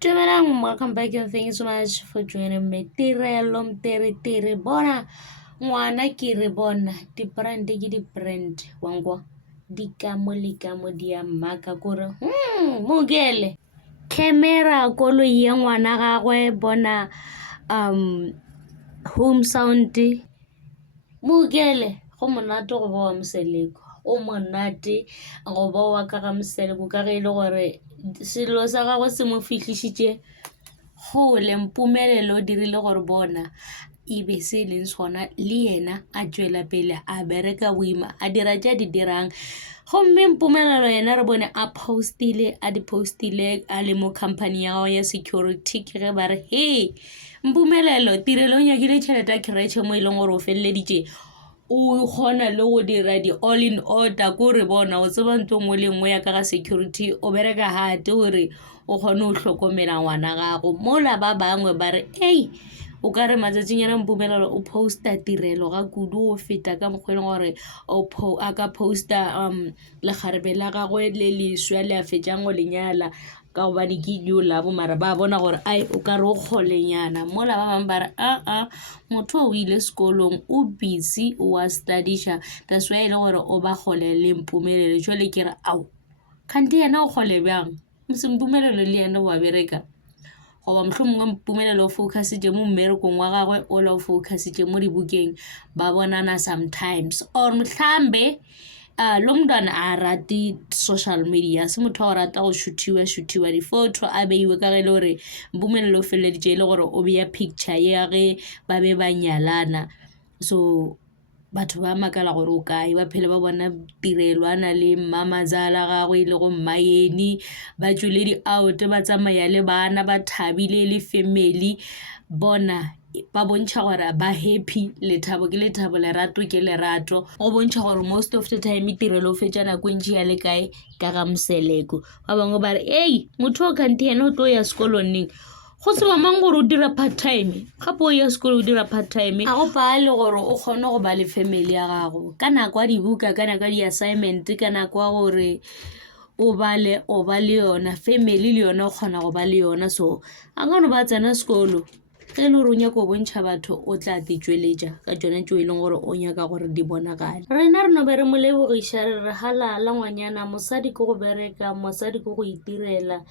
Dumelang, welcome back and thank you so much for joining me. Tirelo mtere bona ngwana ke re bona di-brand ke di-brand wangwa di kamo le kamo di a mmaka kore mokele camera koloi ya ngwana gagwe bona home sound mokele go monate go ba wa Moseleko o monate go ba wa ka ga Moseleko ka ge e le gore selo sa gagwe se mo fitlhišitše gole mpumelelo o dirile gore bona e be se e leng sona le yena a tšwela pele a bereka boima a dira tša di dirang gomme mpumelelo yena re bone a di postile a le mo company ya gagwe ya security ke ge ba re he mpumelelo tirelo o nyakile tšhelete a keretšhe mo e leng gore o feleleditše o kgona le go dira di-all in order ko re bona o tseba ntho ngwe le nngwe ya ka ga security o bereka hate gore o kgone o hlokomela ngwana gago mola ba bangwe ba re ei o ka re matsatsinyana mpumelelo o posta tirelo ga kudu go feta ka mokgweng gore a ka posta legarebe la gagwe le leswa le a fetšang go lenyala ka gobane ke dio labo mara ba bona gore ai o ka re o kgolenyana mola ba bangwe ba re motho o ile sekolong o busy o a studiša that's why e le gore o ba kgole le mpumelelo jwale ke re ao kgante yena o kgole bjang mpumelelo le yena wa bereka goba mohlomongwe mpumelelo o focusitše mo mmerekong wa gagwe o la o focusitše mo dibukeng ba bonana sometimes or mhlambe lo mntwana a rate social media se motho wa go rata go shutiwa di-photo a beiwe ka ge le gore mpumelelo o feleleditše e le gore o beya picture ya ge ba be ba nyalana so batho ba makala gore o kae ba phele ba bona tirelo a na le mmamazala gagwe le go mmaeni ba tswile di-out ba tsamaya le bana ba thabile le family bona ba bontšha gore ba happy lethabo ke lethabo lerato ke lerato go bontšha gore most of the time tirelo o fetša nako ntši ya le kae ka ga Moseleko ba bangwe ba re ei motho o kante yena o tlo ya sekolong neng go se mamang gore o dira part time gape o ya sekolo o dira part time a go paale gore o kgone go ba le family ya gago ka nako a dibuka ka nako a di-assignment ka nako a gore o ba le yona family le yona o kgona go ba le yona so a kgone ba tsena sekolo ge le gore o nyaka go bontšha batho o tla tetsweletša ka tsone tšeo e leng gore o nyaka gore di bonagale rena re no be re mo lebogiša re re halala ngwanyana mosadi ke go bereka mosadi ke go itirela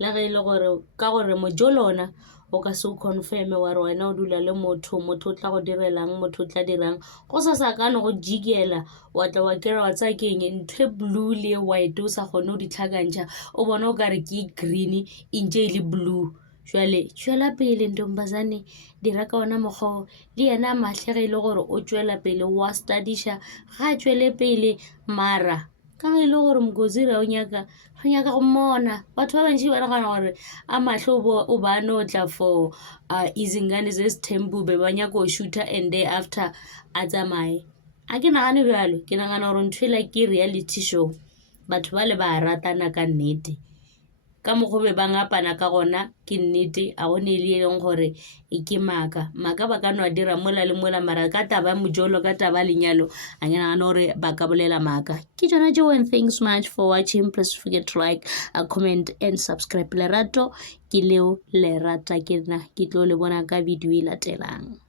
le ge e le gore ka gore mojo lona o ka se o confirme wa re wena o dula le motho o tla go direlang motho o tla dirang go sa kane go jikela wa tla wa kera wa tsa keng ntho e blue le white o sa kgone o di tlhakantšha o bona o ka re ke green e ntše e le blue jwale tšwela pele ntombazane dira ka ona mokgwa le yena matlhege e le gore o tšwela pele wa studiša ga a tšwele pele mara ka ge e le gore mokozire o nyaka go mmona batho ba bantši ba nagana gore a matlho o ba no tla for izingane ze sithembube ba nyaka go shoota and day after a tsamaye a ke nagane bjalo ke nagana gore ntho ela ke reality show batho ba le ba ratana ka nnete ka mokgobe ba ngapana ka gona ke nnete a gone e le e leng gore e ke maka ba ka no a dira mola le mola mara ka taba mojolo ka taba lenyalo a ke nagana gore ba ka bolela maka ke tsona tšeo and thanks much for watching please forget to like comment and subscribe lerato ke leo le rata ke nna ke tlo le bona ka video e latelang.